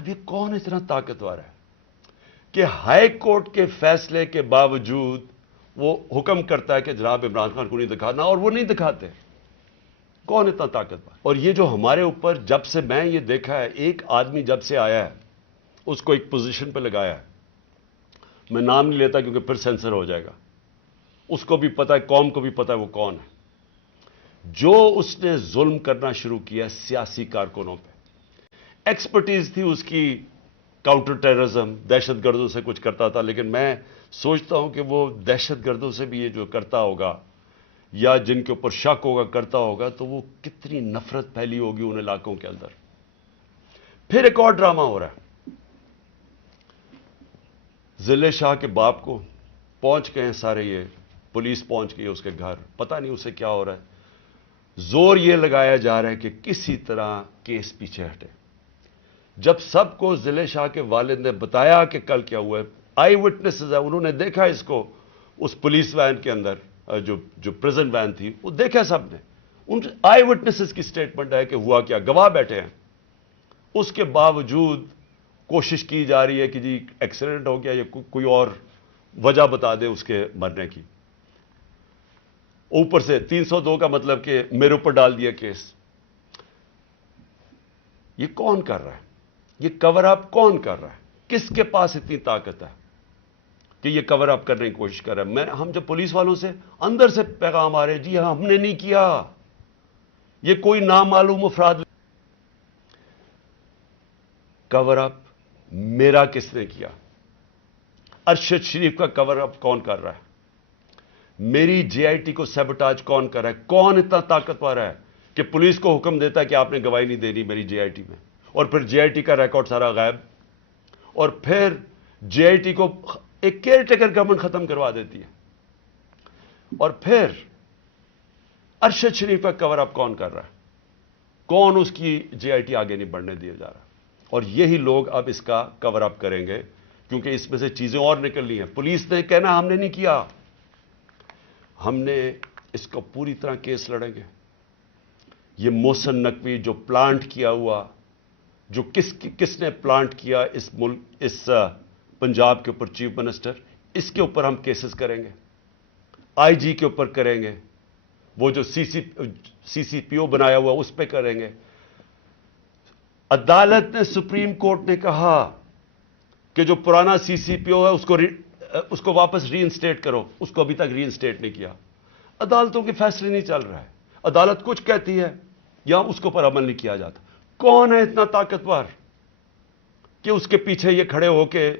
اب یہ کون اتنا طاقتور ہے کہ ہائی کورٹ کے فیصلے کے باوجود وہ حکم کرتا ہے کہ جناب عمران خان کو نہیں دکھانا، اور وہ نہیں دکھاتے؟ کون اتنا طاقتور؟ اور یہ جو ہمارے اوپر، جب سے میں یہ دیکھا ہے، ایک آدمی جب سے آیا ہے اس کو ایک پوزیشن پہ لگایا ہے، میں نام نہیں لیتا کیونکہ پھر سینسر ہو جائے گا، اس کو بھی پتا ہے، قوم کو بھی پتا ہے وہ کون ہے، جو اس نے ظلم کرنا شروع کیا سیاسی کارکنوں پہ۔ ایکسپرٹیز تھی اس کی کاؤنٹر ٹیررزم، دہشت گردوں سے کچھ کرتا تھا، لیکن میں سوچتا ہوں کہ وہ دہشت گردوں سے بھی یہ جو کرتا ہوگا یا جن کے اوپر شک ہوگا کرتا ہوگا، تو وہ کتنی نفرت پھیلی ہوگی ان علاقوں کے اندر۔ پھر ایک اور ڈرامہ ہو رہا ہے، ضلع شاہ کے باپ کو پہنچ گئے ہیں سارے، یہ پولیس پہنچ گئی اس کے گھر، پتہ نہیں اسے کیا ہو رہا ہے، زور یہ لگایا جا رہا ہے کہ کسی طرح کیس پیچھے ہٹے۔ جب سب کو ضلع شاہ کے والد نے بتایا کہ کل کیا ہوا ہے، آئی وٹنسز ہیں، انہوں نے دیکھا اس کو اس پولیس وین کے اندر، جو پریزن وین تھی، وہ دیکھا سب نے، ان آئی وٹنسز کی سٹیٹمنٹ ہے کہ ہوا کیا، گواہ بیٹھے ہیں۔ اس کے باوجود کوشش کی جا رہی ہے کہ جی ایکسیڈنٹ ہو گیا یا کوئی اور وجہ بتا دے اس کے مرنے کی۔ اوپر سے 302 کا مطلب کہ میرے اوپر ڈال دیا کیس۔ یہ کون کر رہا ہے؟ یہ کور اپ کون کر رہا ہے؟ کس کے پاس اتنی طاقت ہے کہ یہ کور اپ کرنے کی کوشش کر رہا ہے؟ ہم جو پولیس والوں سے اندر سے پیغام آ رہے ہیں، جی ہم نے نہیں کیا، یہ کوئی نامعلوم افراد۔ کور اپ میرا کس نے کیا؟ ارشد شریف کا کور اپ کون کر رہا ہے؟ میری جے آئی ٹی کو سیبوٹاج کون کر رہا ہے؟ کون اتنا طاقتور ہے کہ پولیس کو حکم دیتا ہے کہ آپ نے گواہی نہیں دینی میری جے آئی ٹی میں، اور پھر جے آئی ٹی کا ریکارڈ سارا غائب، اور پھر جے آئی ٹی کو ایک کیئر ٹیکر گورنمنٹ ختم کروا دیتی ہے، اور پھر ارشد شریف کا کور اپ کون کر رہا ہے؟ کون اس کی جے آئی ٹی آگے نہیں بڑھنے دیا جا رہا؟ اور یہی لوگ اب اس کا کور اپ کریں گے، کیونکہ اس میں سے چیزیں اور نکلنی ہیں۔ پولیس نے کہنا ہم نے نہیں کیا، ہم نے اس کو پوری طرح کیس لڑیں گے۔ یہ محسن نقوی جو پلانٹ کیا ہوا، جو کس نے پلانٹ کیا اس ملک، اس پنجاب کے اوپر چیف منسٹر، اس کے اوپر ہم کیسز کریں گے، آئی جی کے اوپر کریں گے، وہ جو سی سی پی او بنایا ہوا اس پہ کریں گے۔ عدالت نے، سپریم کورٹ نے کہا کہ جو پرانا سی سی پی او ہے اس کو واپس ری انسٹیٹ کرو، اس کو ابھی تک ری انسٹیٹ نہیں کیا۔ عدالتوں کے فیصلے نہیں چل رہا ہے، عدالت کچھ کہتی ہے یا اس کے اوپر عمل نہیں کیا جاتا۔ کون ہے اتنا طاقتور کہ اس کے پیچھے یہ کھڑے ہو کے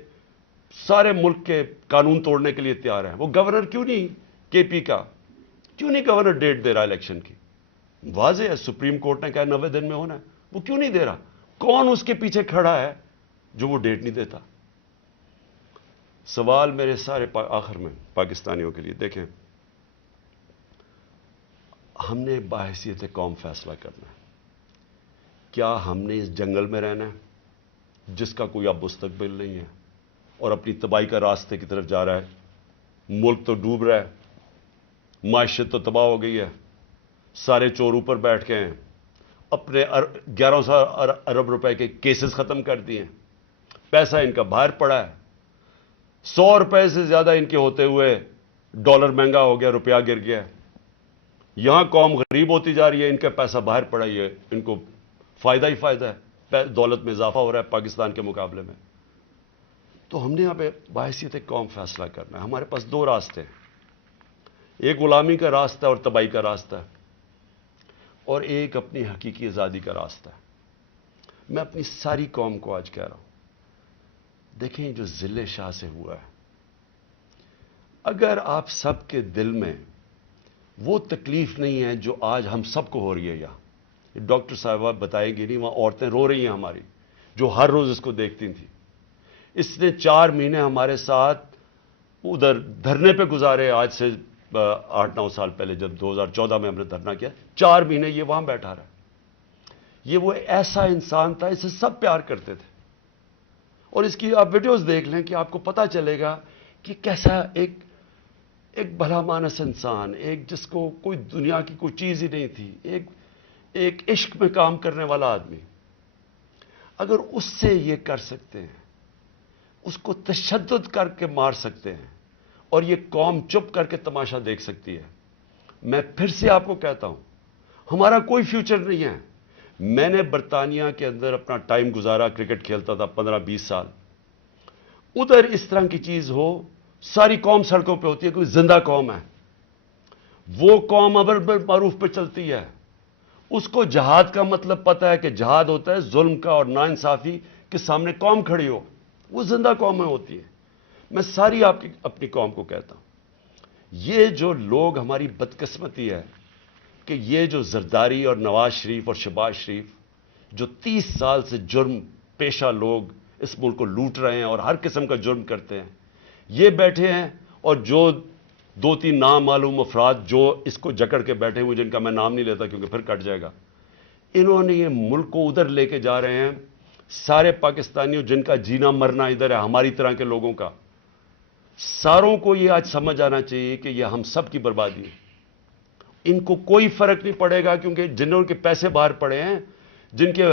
سارے ملک کے قانون توڑنے کے لیے تیار ہیں؟ وہ گورنر کیوں نہیں، کے پی کا کیوں نہیں گورنر ڈیٹ دے رہا الیکشن کی؟ واضح ہے، سپریم کورٹ نے کہا 90 دن میں ہونا ہے، وہ کیوں نہیں دے رہا؟ کون اس کے پیچھے کھڑا ہے جو وہ ڈیٹ نہیں دیتا؟ سوال میرے سارے آخر میں پاکستانیوں کے لیے، دیکھیں، ہم نے باحثیت قوم فیصلہ کرنا ہے، کیا ہم نے اس جنگل میں رہنا ہے جس کا کوئی اب مستقبل نہیں ہے اور اپنی تباہی کا راستے کی طرف جا رہا ہے؟ ملک تو ڈوب رہا ہے، معیشت تو تباہ ہو گئی ہے، سارے چور اوپر بیٹھ گئے ہیں، اپنے 1100 ارب روپے کے کیسز ختم کر دیے، پیسہ ان کا باہر پڑا ہے، 100 روپے سے زیادہ ان کے ہوتے ہوئے ڈالر مہنگا ہو گیا، روپیہ گر گیا، یہاں قوم غریب ہوتی جا رہی ہے، ان کا پیسہ باہر پڑا ہی ہے، ان کو فائدہ ہی فائدہ ہے، دولت میں اضافہ ہو رہا ہے پاکستان کے مقابلے میں۔ تو ہم نے یہاں پہ باحثیت قوم فیصلہ کرنا ہے۔ ہمارے پاس دو راستے ہیں، ایک غلامی کا راستہ اور تباہی کا راستہ ہے، اور ایک اپنی حقیقی آزادی کا راستہ ہے۔ میں اپنی ساری قوم کو آج کہہ رہا ہوں، دیکھیں جو ضلع شاہ سے ہوا ہے، اگر آپ سب کے دل میں وہ تکلیف نہیں ہے جو آج ہم سب کو ہو رہی ہے، یہاں ڈاکٹر صاحبہ بتائیں گی نہیں، وہاں عورتیں رو رہی ہیں ہماری، جو ہر روز اس کو دیکھتی تھیں۔ اس نے 4 مہینے ہمارے ساتھ ادھر دھرنے پہ گزارے، آج سے 8-9 سال پہلے جب 2014 میں ہم نے دھرنا کیا، 4 مہینے یہ وہاں بیٹھا رہا۔ یہ وہ ایسا انسان تھا، اسے سب پیار کرتے تھے، اور اس کی آپ ویڈیوز دیکھ لیں کہ آپ کو پتا چلے گا کہ کیسا ایک بھلا مانس انسان، ایک جس کو کوئی دنیا کی کوئی چیز ہی نہیں تھی، ایک عشق میں کام کرنے والا آدمی۔ اگر اس سے یہ کر سکتے ہیں، اس کو تشدد کر کے مار سکتے ہیں، اور یہ قوم چپ کر کے تماشا دیکھ سکتی ہے، میں پھر سے آپ کو کہتا ہوں ہمارا کوئی فیوچر نہیں ہے۔ میں نے برطانیہ کے اندر اپنا ٹائم گزارا، کرکٹ کھیلتا تھا 15-20 سال۔ ادھر اس طرح کی چیز ہو، ساری قوم سڑکوں پہ ہوتی ہے، کوئی زندہ قوم ہے، وہ قوم امر بالمعروف پہ چلتی ہے۔ اس کو جہاد کا مطلب پتہ ہے کہ جہاد ہوتا ہے ظلم کا اور ناانصافی کے سامنے قوم کھڑی ہو، وہ زندہ قومیں ہوتی ہیں۔ میں ساری اپنی قوم کو کہتا ہوں، یہ جو لوگ ہماری بدقسمتی ہے کہ یہ جو زرداری اور نواز شریف اور شہباز شریف جو 30 سال سے جرم پیشہ لوگ اس ملک کو لوٹ رہے ہیں اور ہر قسم کا جرم کرتے ہیں، یہ بیٹھے ہیں، اور جو 2-3 نامعلوم افراد جو اس کو جکڑ کے بیٹھے ہوئے، جن کا میں نام نہیں لیتا کیونکہ پھر کٹ جائے گا، انہوں نے یہ ملک کو ادھر لے کے جا رہے ہیں۔ سارے پاکستانیوں جن کا جینا مرنا ادھر ہے، ہماری طرح کے لوگوں کا، ساروں کو یہ آج سمجھ آنا چاہیے کہ یہ ہم سب کی بربادی ہے۔ ان کو کوئی فرق نہیں پڑے گا، کیونکہ جنہوں کے پیسے باہر پڑے ہیں، جن کے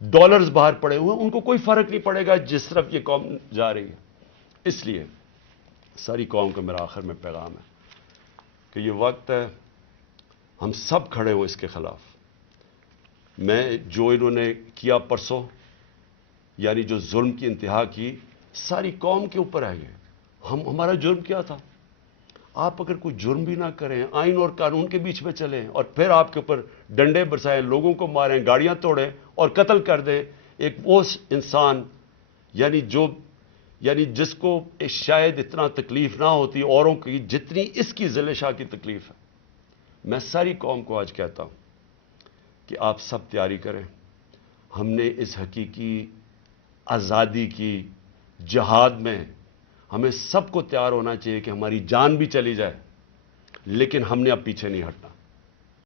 ڈالرز باہر پڑے ہوئے ہیں، ان کو کوئی فرق نہیں پڑے گا جس طرف یہ قوم جا رہی ہے۔ اس لیے ساری قوم کا میرا آخر میں پیغام ہے کہ یہ وقت ہے ہم سب کھڑے ہوں اس کے خلاف۔ میں جو انہوں نے کیا پرسوں، یعنی جو ظلم کی انتہا کی، ساری قوم کے اوپر ہے یہ۔ ہمارا جرم کیا تھا؟ آپ اگر کوئی جرم بھی نہ کریں، آئین اور قانون کے بیچ میں چلیں، اور پھر آپ کے اوپر ڈنڈے برسائیں، لوگوں کو ماریں، گاڑیاں توڑیں اور قتل کر دیں، ایک وہ انسان یعنی جس کو شاید اتنا تکلیف نہ ہوتی اوروں کی جتنی اس کی ذل شاہ کی تکلیف ہے۔ میں ساری قوم کو آج کہتا ہوں کہ آپ سب تیاری کریں۔ ہم نے اس حقیقی آزادی کی جہاد میں ہمیں سب کو تیار ہونا چاہیے کہ ہماری جان بھی چلی جائے، لیکن ہم نے اب پیچھے نہیں ہٹنا۔